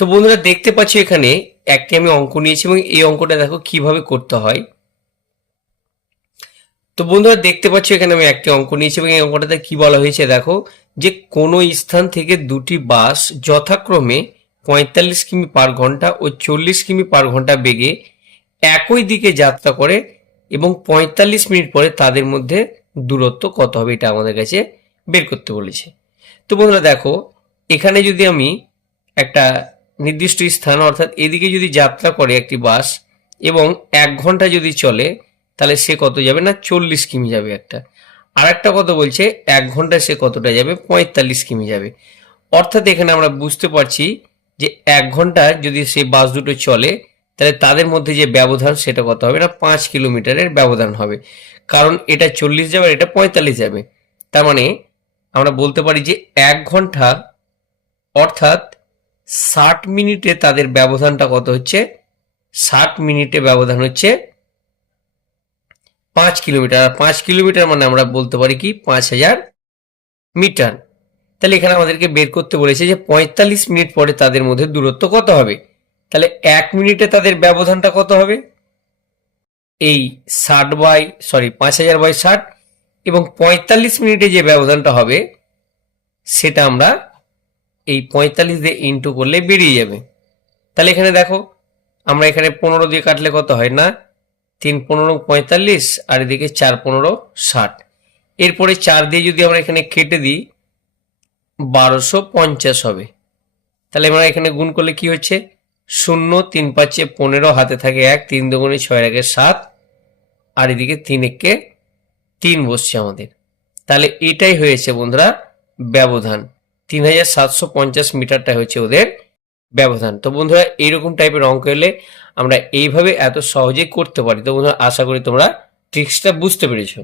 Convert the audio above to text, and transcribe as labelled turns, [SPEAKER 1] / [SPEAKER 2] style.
[SPEAKER 1] তো বন্ধুরা দেখতে পাচ্ছ এখানে একটি আমি অঙ্ক নিয়েছি এবং এই অঙ্কটা দেখো কীভাবে করতে হয়। তো বন্ধুরা দেখতে পাচ্ছ এখানে আমি একটি অঙ্ক নিয়েছি এবং এই অঙ্কটাতে কি বলা হয়েছে দেখো যে কোনো স্থান থেকে দুটি বাস যথাক্রমে পঁয়তাল্লিশ কিমি পার ঘণ্টা ও চল্লিশ কিমি পার ঘণ্টা বেগে একই দিকে যাত্রা করে এবং পঁয়তাল্লিশ মিনিট পরে তাদের মধ্যে দূরত্ব কত হবে এটা আমাদের কাছে বের করতে বলেছে। তো বন্ধুরা দেখো, এখানে যদি আমি একটা নির্দিষ্ট স্থান, অর্থাৎ এদিকে যদি যাত্রা করে একটি বাস এবং এক ঘণ্টা যদি চলে, তাহলে সে কত যাবে না? চল্লিশ কিমি যাবে একটা। আর একটা কথা বলছে, এক ঘন্টায় সে কতটা যাবে? পঁয়তাল্লিশ কিমি যাবে। অর্থাৎ এখানে আমরা বুঝতে পারছি যে এক ঘণ্টা যদি সে বাস দুটো চলে, তাহলে তাদের মধ্যে যে ব্যবধান, সেটা কত হবে না? পাঁচ কিলোমিটারের ব্যবধান হবে। কারণ এটা চল্লিশ যাবে এটা পঁয়তাল্লিশ যাবে। তার মানে আমরা বলতে পারি যে এক ঘণ্টা, অর্থাৎ ষাট মিনিটে তাদের ব্যবধানটা কত হচ্ছে? ষাট মিনিটে ব্যবধান হচ্ছে পাঁচ কিলোমিটার। আর পাঁচ কিলোমিটার মানে আমরা বলতে পারি কি? পাঁচ হাজার মিটার। তাহলে এখানে আমাদেরকে বের করতে বলেছে যে পঁয়তাল্লিশ মিনিট পরে তাদের মধ্যে দূরত্ব কত হবে? তাহলে এক মিনিটে তাদের ব্যবধানটা কত হবে? এই ষাট বাই, সরি, পাঁচ হাজার বাই ষাট এবং পঁয়তাল্লিশ মিনিটে যে ব্যবধানটা হবে, সেটা আমরা এই পঁয়তাল্লিশ দিয়ে ইন্টু করলে বেরিয়ে যাবে। তাহলে এখানে দেখো, আমরা এখানে পনেরো দিয়ে কাটলে কত হয় না? তিন পনেরো পঁয়তাল্লিশ, আর এদিকে চার পনেরো ষাট। এরপরে চার দিয়ে যদি আমরা এখানে কেটে দিই, বারোশো পঞ্চাশ হবে। তাহলে আমরা এখানে গুণ করলে কি হচ্ছে? শূন্য, তিন পাঁচে পনেরো, হাতে থাকে এক, তিন দুগুণে ছয় একে সাত, আর এদিকে তিন একে তিন বসছে আমাদের। তাহলে এটাই হয়েছে বন্ধুরা ব্যবধান। তিন হাজার সাতশো পঞ্চাশ মিটারটা হচ্ছে ওদের ব্যবধান। তো বন্ধুরা, এইরকম টাইপের অঙ্ক এলে আমরা এইভাবে এত সহজেই করতে পারি। তো বন্ধুরা, আশা করি তোমরা ট্রিক্সটা বুঝতে পেরেছ।